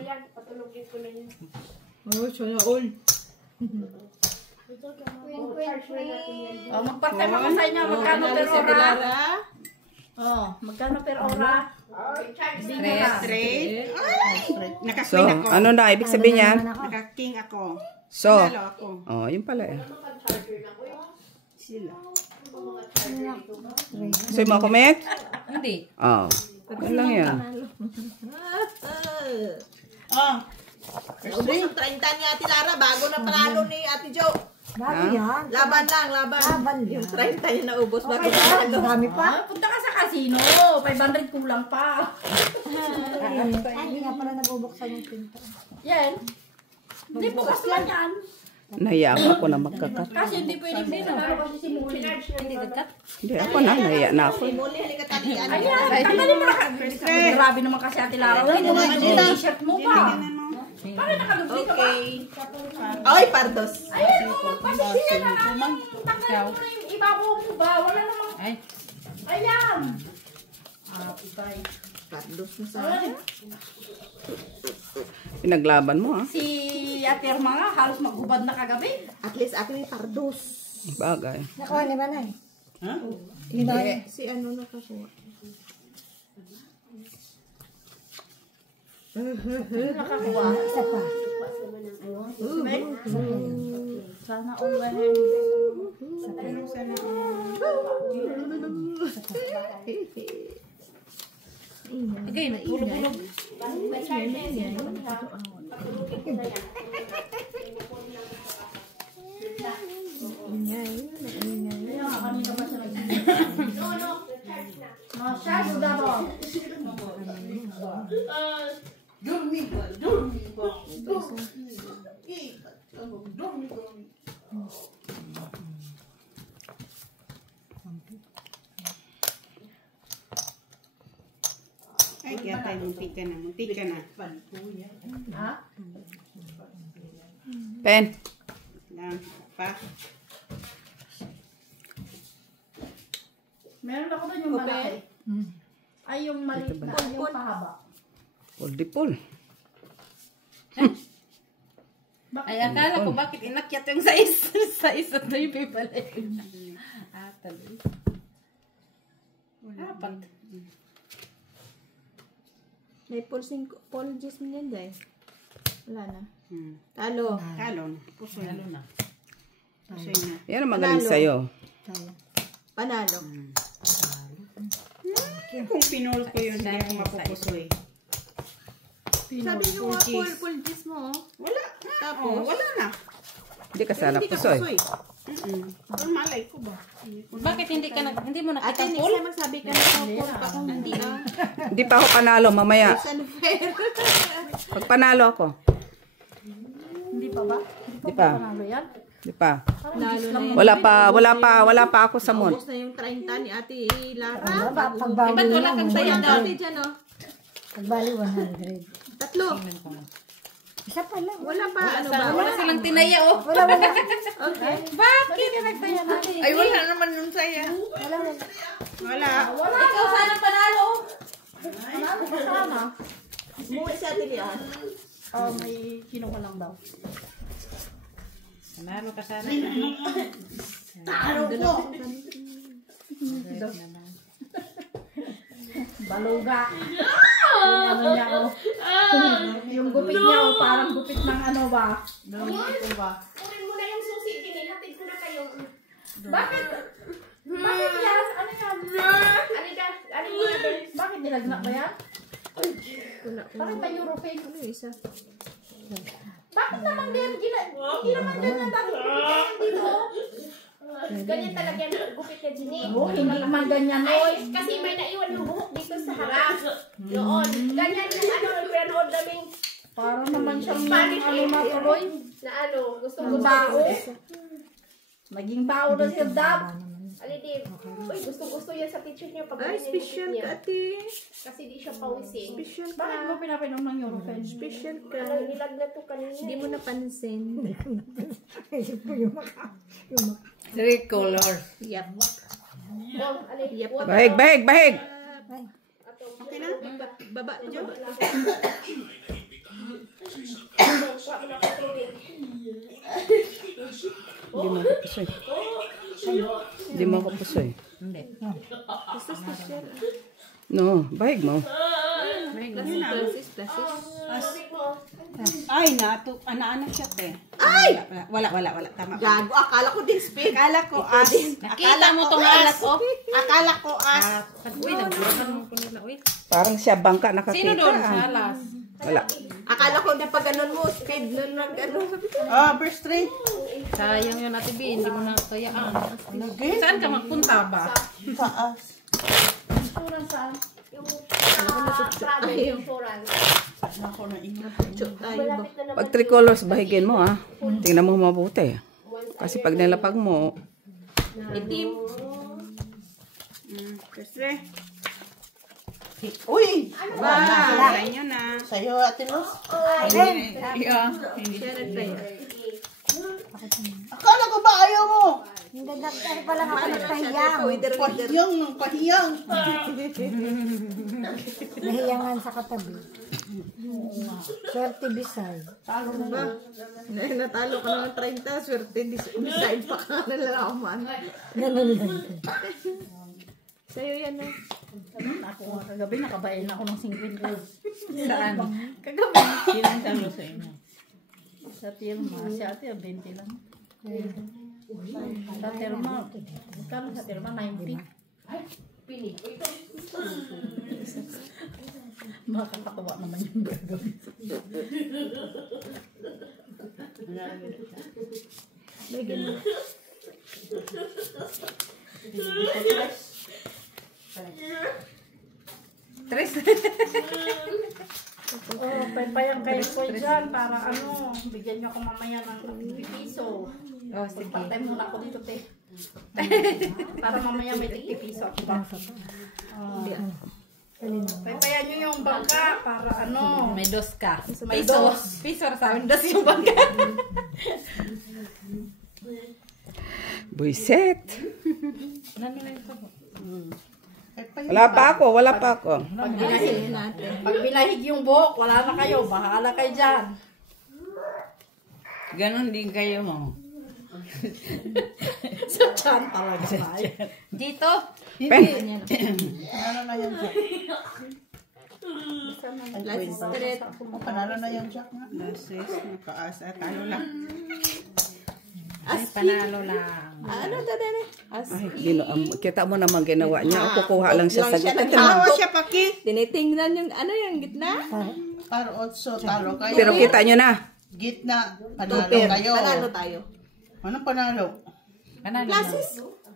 Oh, sana all. Oh, mag-part-time ako sa inyo. Magkano per ora? Oh, magkano per ora? Straight. So, Naka-queen ako. ano na, ibig sabihin niya? Naka-king ako. So, Panalo ako. oh, yun pala eh. Sila. So, yung mga comment? Hindi. Oh, yun lang yan. Oh. Ubus ang 30 ni Ate Lara bago na panalo ni Ate Jo. Bago yan. Laban lang, laban. Laban Yung yan. 30 niya naubos bago Okay, panalo. marami pa. Punta ka sa casino. 500 kulang pa. Ay, hindi nga pala nabubuksan yung pinto. Yan. Hindi bukas lang yan. Nahiya ako na magkakat. Kasi hindi pwedeng binagaro kasi si Muli. Hindi, ako na, nahiya na ako. Muli, halika Tati. Ano Ayan, tanggalin mo na. Grabe naman kasi Ate Lara. Hindi naman yung t-shirt mo pa. Bakit nakadubli ka ba? Ay, pardos. Ayan mo, pasisiyan na namin. Tanggalin mo na yung ibabaw mo ba? Wala namang... Ay. Ayan. Patay. Pardos na sa Pinaglaban mo, ha? Si Ate Irma nga, halos maghubad na kagabi. At least akin yung pardos. Bagay. Nakuha ni Manay. Ha? Si ano nakakuha. Nakakuha. Isa pa. Sana online. Okay, nagulog-ulog. Masyado daw. Ay, kaya tayo muntik ka na. Muntik ka na. Ha? Pen. Lang. Pa. Meron ako doon yung malaki. Ay, yung maliit na, yung pahaba. Pull-di-pull. Ay, akala ko bakit inakyat yung sais. Sais at na yung pipalay. Talo. Apat. May Paul Jasmine yan, day. Wala na. Hmm. Talo. Talon. Pusoy. Talo na. Pusoy na. Yan ang magaling sa'yo. Panalo. Kung pinol ko yun, hindi ako mapupusoy. Sabi niyo nga, Paul Jis mo. Wala. Tapos? Wala na. Hindi ka sana Hindi ka pusoy. pusoy. Pero malay ko ba? Bakit hindi mo Ate, nakita next Paul? time magsabi ka na Paul pa kung hindi ah. Hindi pa ako panalo mamaya. It's unfair. Pag panalo ako. Hindi pa ba? Di pa. Panalo yan? Di pa. Lalo na yun. Wala pa ako sa moon. Ubus na yung 30 ni Ate Lara. Pagbali Ba't wala lang. kang saya Sayang doon? Ate dyan, oh. Pagbali 100. Tatlo. Isa pa lang. Wala pa. Ano ba? Wala silang tinaya, oh. Wala. Okay. Bakit? Ay, wala naman nun saya. Wala. Ikaw sana panalo. Panalo ka sana. Umuwi si Ate Lian. Oh, may kinuha lang daw. Panalo ka sana. Talo ko. Baluga. Yung ano niya, oh. Yung gupit niya, oh, parang gupit ng ano ba? Kunin mo na yung susi, hatid ko na kayo. Bakit? Bakit yan? Ano yan? Ano yan? Bakit nilagnak ba yan? Parang pa European. Ano yung isa? Bakit naman din? Hindi naman ganyan dati dito. Ganyan talaga yung gupit niya, Ginny. Hindi naman ganyan. Ay, kasi may naiwan yung buhok dito sa harap. Noon. Ganyan yung ano, pinanood namin Para naman siyang Spanish ano na tuloy. na ano, gusto Ang bao. Naging bao na siya dap. Alidib. Uy, gusto yan sa picture niya pag Ay, ganyan yung special gupit ka, niya. ate. Kasi di siya pawisin. Special ka. Bakit mo pinapinom ng European? Special ka. Ano, nilagnat ko kanina. Hindi mo napansin. Three colors. Yup. Oh, alidib. Bahig, bahig, bahig. Okay na? Baba, Jo. Hindi mo ako pusoy. Hindi mo ako pusoy. Basta special. No, bahig mo. Plasis. Ay, ano siya, te. Ay! Wala. Tama. Gago, akala ko din spin. Akala ko as. Nakita mo tong alat, oh. Akala ko as. Uy, nagbuhan mo ko nila, uy. Parang siya bangka nakakita. Sino doon sa alas? Wala. Akala ko na pag ganun mo, speed nun nag-ano. Oh, first three. Sayang yun, Ate B. Hindi mo na kayaan. Saan ka magpunta ba? Taas. Yung Prado, yung insurance. Malapit na naman. Pag 3 colors, bahigin mo ah. Tingnan mo mabuti. Kasi pag nilapag mo, Itim. First three. Uy! Sa inyo na. Sa'yo, Ate Luz. Siya nag-try. Akala ko ba ayaw mo? Nagdadaktar pa lang ako nagpahiyang. Pahiyang ng pahiyang. Nahiyangan sa katabi. Swerte Bisay. Talo ba? Natalo ka naman 30, swerte. Decide pa ka na lalaman. Ganun lang. Sa'yo yan, no? Ako nga kagabi nakabayan ako ng 50. Saan? Kagabi. Sinang talo sa inyo? Sa Tilma. Si ate 20 lang. Sa Tilma. Magkano sa Tilma? 90. Pili. Makakatawa naman yung gagawin. Tres. Oh, paypayang kayo po dyan para ano, bigyan niyo ako mamaya ng 50 piso. Oh, sige. Part-time muna ako dito, te. Para mamaya may 50 piso ako ba? Paypayan niyo yung bangka para ano. May dos ka. May Piso. dos. Piso sa amin, dos yung bangka. buiset. Nami lang ito. Wala pa ako. Pag binahig yung buhok, wala na kayo. Bahala kayo dyan. Ganon din kayo mo. Sa tiyan talaga tayo. Dito. Panalo na yung Jack. Panalo na yung Jack nga. Lasis, nakaas. Talo lang. Ay, panalo lang. Ano dadane? Ay, kita mo naman ginawa niya. O, kukuha lang siya sa gitna. Tawa siya, Paki. Tinitingnan yung ano yung gitna. Para 8, talo kayo. Pero kita nyo na. Gitna, panalo kayo. Panalo tayo. Anong panalo? Panalo lang.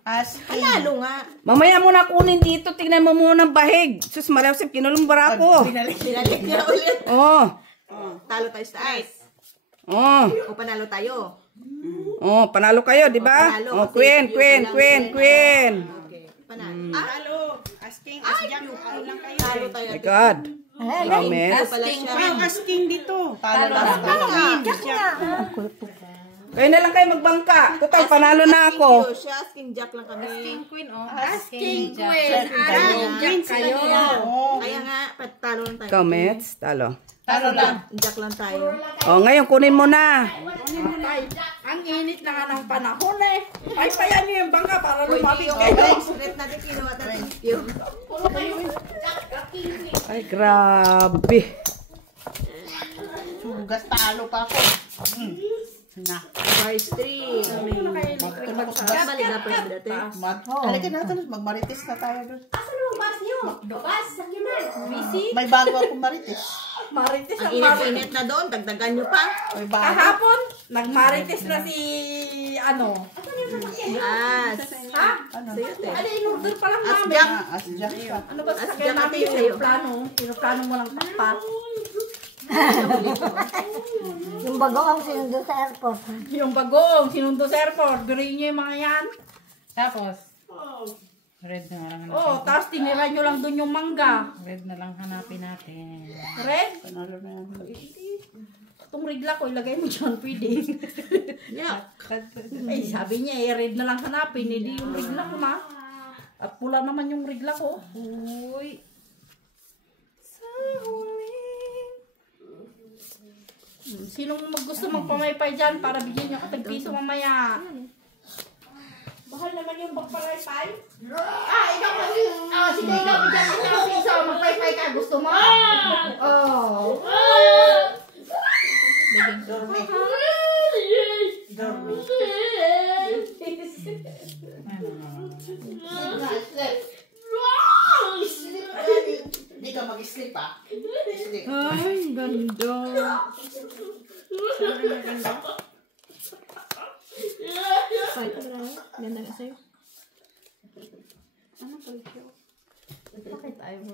As Panalo nga. Mamaya mo na kunin dito. Tingnan mo muna ang bahig. Sus, Mariusip, kinulumbara ko. Binalik niya ulit. Oh. Talo tayo sa taas. Oh. O panalo tayo. Oh, panalo kayo, di ba? Panalo, Oh, kasi queen. Okay, panalo. Talo. Asking as Jack. Ano lang kayo? Talo tayo. My God. Promise. Asking Yung asking dito. Talo lang. Kayo na lang kayo magbangka. Total, panalo na ako. Siya asking Jack lang kami. Asking queen, oh. Asking Jack. queen. Asking kayo. Kaya nga, patalo lang tayo. Ikaw, Mets, talo. Talo lang. Jack lang tayo. Oh, ngayon, kunin mo na. Ay, ang init na nga ng panahon eh. Paypayan niyo yung bangka para Uy, lumapit yung kayo. straight natin kinuha natin. Yung Ay, grabe. Sugas, talo pa ako. Na. Vice 3. Kabalik na pwede dati. Halika natin, magmarites na tayo doon. Asan ang bus niyo? Bus, sakyan na. May bago ako marites. Marites Ang ang marites. init na doon, dagdagan nyo pa. May bago. Kahapon, nagmarites na si ano. As. Ha? Ano, in-order pa lang namin. Asjak. Asjak siya. Ano ba Asjak sasakyan namin natin sa'yo. yung plano? Pinoplano mo lang pakpak. Yung bago ang sinundo sa airport. Yung bagong, sinundo sa airport. Guriin nyo yung mga yan. Tapos, red na lang hanapin. Oh, tapos tinira nyo lang dun yung mangga. Red na lang hanapin natin. Red? Panalo na yan. Itong regla ko, ilagay mo dyan, pwede. Ay, sabi niya, red na lang hanapin. Hindi yung regla ko na. At pula naman yung regla ko. Uy. Sinong gusto magpamaypay dyan para bigyan niyo ako tag-piso mamaya? Mahal naman yung pagpalaypay. Ikaw kasi. Sige, ikaw bigyan ko ng piso. Magpaypay ka. Gusto mo? Oh. Dormi. Dormi. Hindi ka mag-sleep ah. Sleep. Ay, ganda. Ganda na sa'yo. Bakit ayaw mo?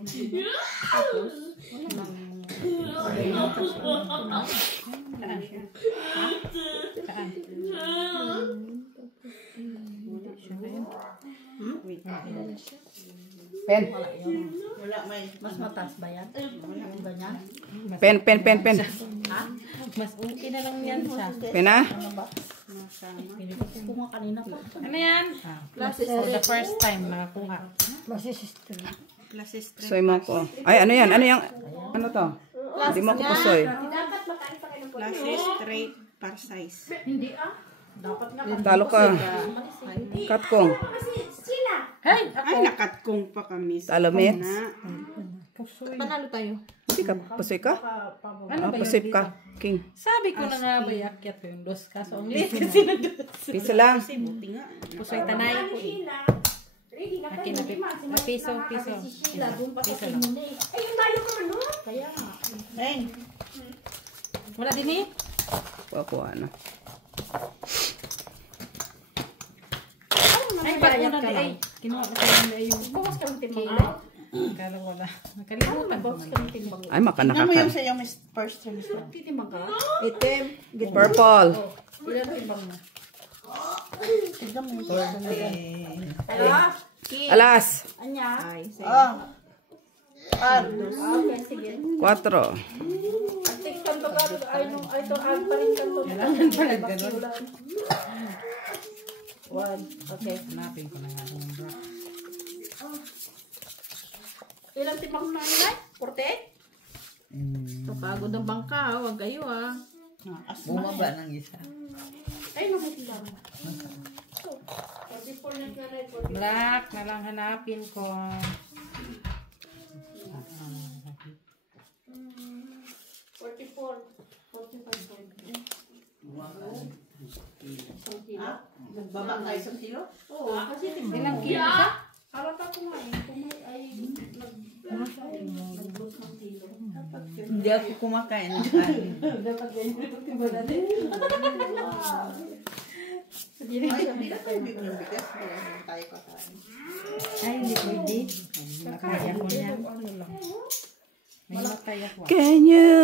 Pen. Wala may. Mas mataas ba yan? Yung ganyan? Pen. Mas okay na lang yan siya. Pen ah. Ko nga kanina pa. Ano yan? For the first time nakakuha. Classes Soy mo ko. Ay, ano yan? Ano yung... Ano to? Hindi mo ako pusoy. Dapat makain pa kayo ng Classes straight par size. Hindi ah. Dapat nga. Talo ka. Katkong. Kasi sila. Hey! Ay, nakatkong pa kami. Talomets. Panalo tayo. Hindi ka. Pusoy ka? Ano ba Pusoy yun ka. King. Sabi ko na nga ba yakyat ko yung dos. Kaso ang liit kasi na dos. Pisa lang. Buti nga. Pusoy tanay. Sila. Ready na Akin kayo. na piso. Sila doon pa sa lang. muna eh. Ay, yung tayo ko ano? Kaya nga. Ay, Wala din eh. Kuha na. Ay, ba't una di ay? Kinuha ko na yung Bukas ka ng timbang. kala wala. Nakalimutan ko Bukas na. ka ng timbang. Ay, tingnan mo makanakakan. yung sa'yo, Miss First Trimester. Titimbang ka? Itim. Purple. Ilan timbang mo? Tignan mo yung sa'yo. Ah, Alas. anya? Ah. Par. Okay, sige. 4. Antik kanto ka. Ay, ito, ay pa rin kanto. Kailangan pala ganun. One. Okay. Hanapin ko na nga yung bra. Ilang timbang mo na nilay? 48? Kapagod ang bangka, huwag kayo ah. Asma. Bumaba ng isa. Ay, namutilang. Black na lang hanapin ko. 44. Nagbaba tayo sa kilo? Oo, kasi timbang. Ilang kilo ka? Halata ko nga eh. Kumay ay nag-lose ng kilo. Hindi ako kumakain ng kanin. Dapat ganyan ito timbang natin. Ay, hindi na tayo bibig ng bigas. Wala naman tayo kakain. Ay, hindi pwede. Nakaya ko yan. May matay ako. Can you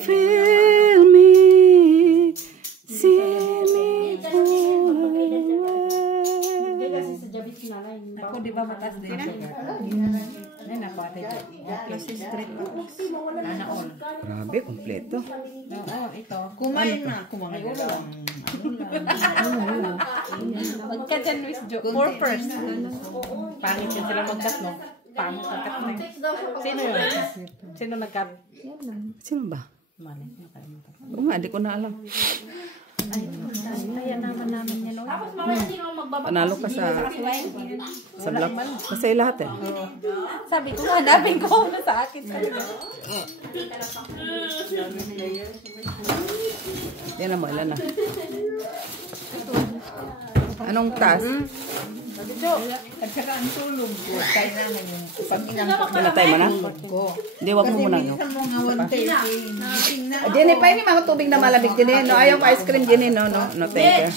feel me? See me fall away? Hindi kasi sa jabit si nanay. Ako di ba mataas din? Ay, naku ate. Kasi straight pa. Sana all. Grabe, kompleto. Oo, ito. Kumain na ako mga dalawang. Magka dyan, Miss Jo. Four first. Pangit yun sila magtatlo. Pangit ang tatlo. Sino yun? Sino nagkat? Sino ba? Mali. Nakalimutan. Oo nga, di ko na alam. Kaya naman namin yan. Tapos mamaya sino ang magbabaka? Panalo ka sa black. Kasi lahat eh. Sabi ko nga, hanapin ko na sa akin. Yan na mo, ilan na. Anong task? At saka ang tulog ko. Kaya naman yung pag-inang Pinatay mo na? Hindi, wag mo muna. No? Kasi mo nga 1:30. Jenny, pa yung mga tubig na malamig, Jenny. No, ayaw ko ice cream, Jenny. No, thank you.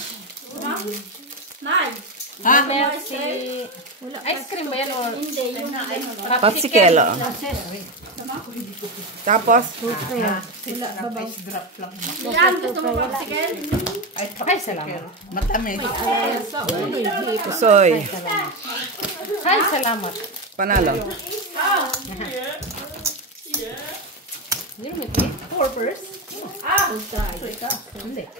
Nay. Ice cream ba yan or? Hindi, yung Popsicle, oh. Tapos, yan, gusto mo popsicle? Ay, salamat. Matamis. soy. Ay, salamat. Panalo. Purpose?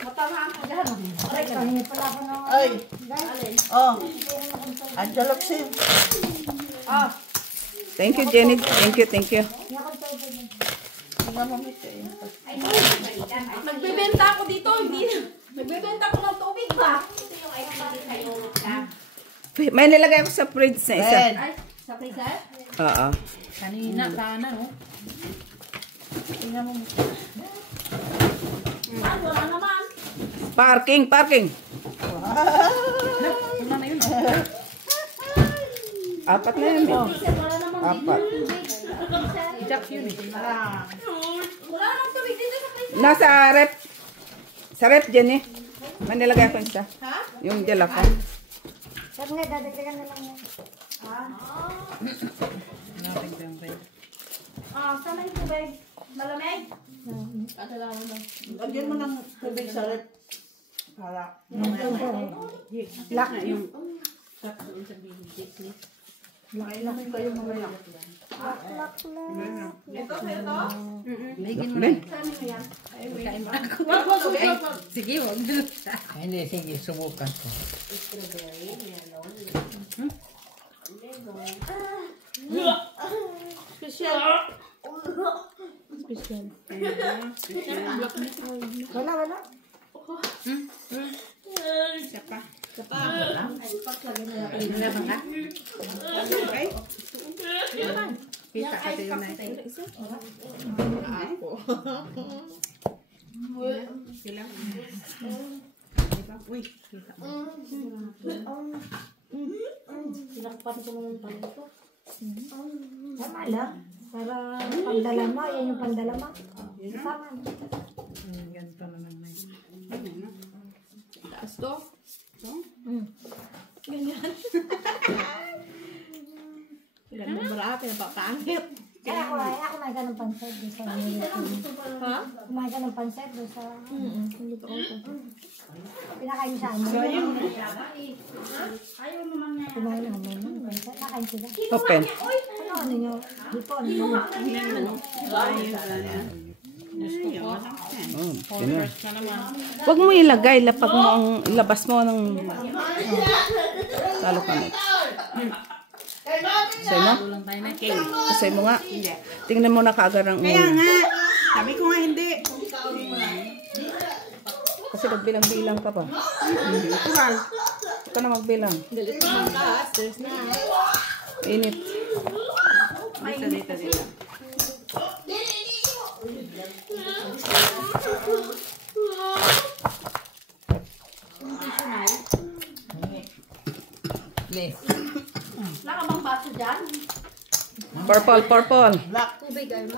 Matamaan ka dyan. Pahingi pala ako ng... Ay. Oh. Andaloksin. Thank you, Jenny. Thank you. Nagbebenta ako dito, hindi. Nagbebenta ako ng tubig ba? May nilagay ko sa fridge na isa. Ay, sa freezer? Oo. Kanina, sana, no? Wala naman. Parking. Wala na yun. Apat na yun. Wala naman. Apat. Jack yun eh. Wala naman tubig dito sa freezer. Nasa rep. Sa rep, Jenny. May nilagay ko isa. Yung dala ko. Sabi nga, dadagdagan na lang yan. Sana yung tubig. Malamig? Lagyan mo ng tubig sa rep. Para. Lock. Sige, huwag na. Hindi, sige, subukan ko. Wala. Kita kasi yun na. Tama lang. Para pandala mo, yan yung pandala mo. Tama. Ganito naman na yun. Taas to. Ilan mo marami, napapangit. Kaya ako may ganang panset doon sa nilito. Ha? Kumain ka ng panset doon sa... Pinakain mo sa amin. Ayaw naman na yan. Kumain na kami ng panset. Nakain sila. Open. Ano nyo? Hipon. Huwag mo ilagay. Lapag mo ang ilabas mo ng... Talo ka na. Say mo? Say mo nga. Tingnan mo na kaagad ang Kaya nga. Sabi ko nga hindi. Kasi magbilang-bilang ka pa. Ikaw na magbilang. Init. Wala ka bang baso dyan? Purple. Tubig ay mo.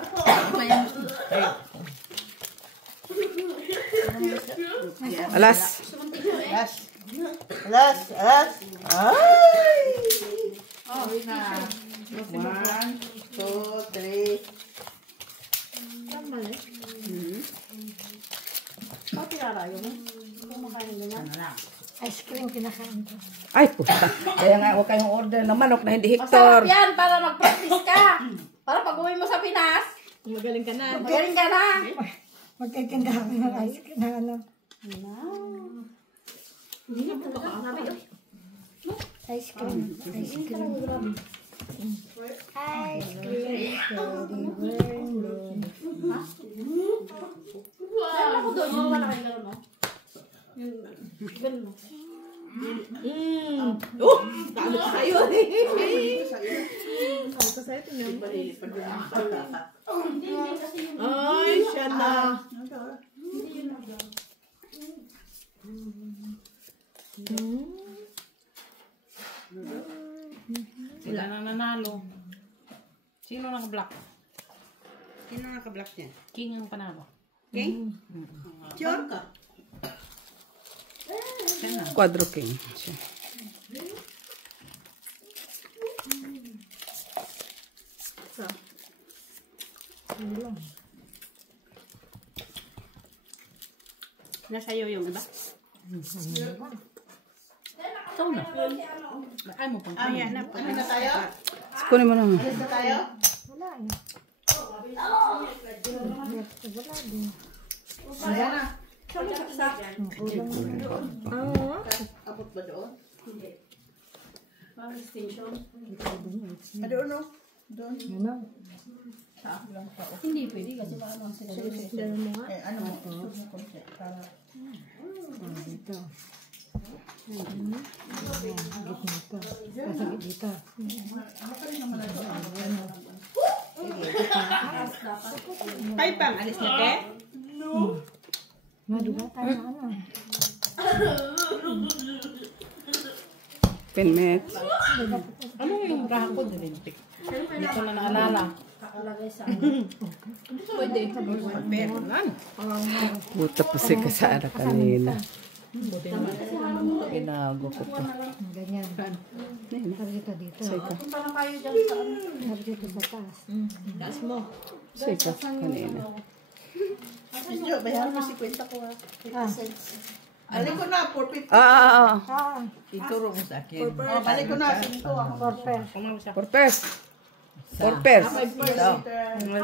Alas. Ay! 1, 2, 3. Ice cream kinakain ko. Ay, puta. Kaya nga huwag kayong order ng manok na hindi Masarap Hector. yan para mag-practice ka. Para pag uwi mo sa Pinas, Magaling ka na. magaling ka na. Magtitinda kami ng ice cream na ano. Ice cream. Ice cream. Ice cream. Meron ako doon. Yung wala kang gano'n, no? Ganun mo. Dami ka sa'yo. Ay, siya na. panalo. Sino naka-block? Sino naka-block niya? King ang panalo. King? Sure ka? Quadro king. Siya. Nasa'yo yung iba? Ikaw na. Ay mo pang Ah, yan na. Ano na tayo? Kunin mo na. Alis na tayo? Wala eh. Wala din. Ayan na. Abot ba doon? Station. Doon no? Doon. Ano? Hindi pwede kasi maano sila. Dala mo nga. Eh, ano mo? Para... Dito. Dito. Kasagit dito. Tay pang, alis na te? Maduga tayo na ano. 10 minutes. Ano yung braha ko din? Dito na naalala. Pwede. Buta pa si kasara kanina. Ginago ko pa. Ganyan. Sabi dito dito. Punta na kayo dyan sa ano. Sabi dito sa taas. Taas mo. Sika kanina. Medyo, bayaran mo 50 ko ha. Balik ko na, 450. Ah. Ituro mo sa akin. Oh, balik ko na, 5 ako. Purpose. Purpose.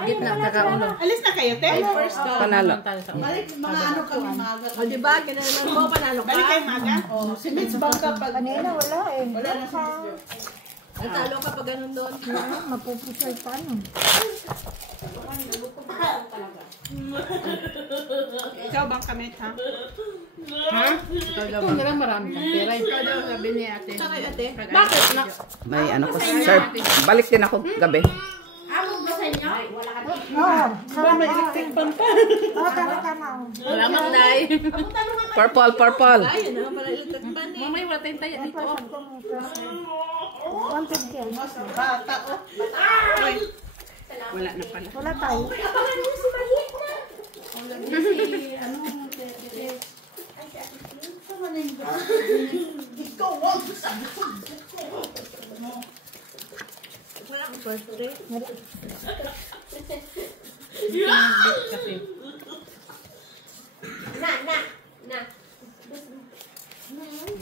Gitna kakaulo. Alis na kayo, te? Panalo. Balik, mga ano kami, maga. O diba, kinalaman mo, panalo ka. Balik kayo maga? Oh, si Mitch Bangka pag... Kanina wala eh. Wala na si Mitch. Natalo ka pag ganun doon. Mapupusay pa ano. Ikaw bang kamit, ha? Ha? Ito na lang marami kang pera. Ikaw daw, sabi ni ate. Sa kayo, ate? Bakit? May ano ko, sir. Balik din ako gabi. Amog ba sa inyo? Oo. May electric pan pa. Oo, tama. Wala mang day. Purple, purple. Ayun na, para electric pan eh. Mamay, wala tayong taya dito. Wanted yan. Bata, oh. Uy. Wala na pala. Wala tayo. Ikaw, wag! Wala akong first rate. Na.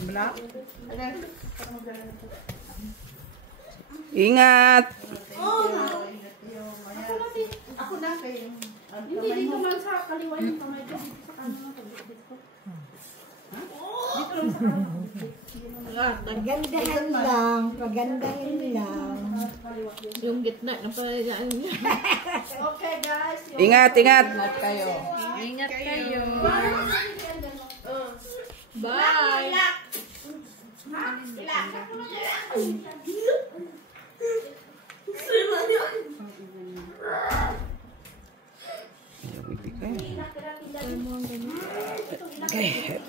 Wala. Ingat. Ako na kayo. Hindi, dito man sa kaliwa yung kamay ko. Pagandahan lang. Pagandahin lang. Yung gitna ng palayaan niya. Okay, guys. Ingat, ingat. Ingat kayo. Bye! Ayaw ibigay. Okay.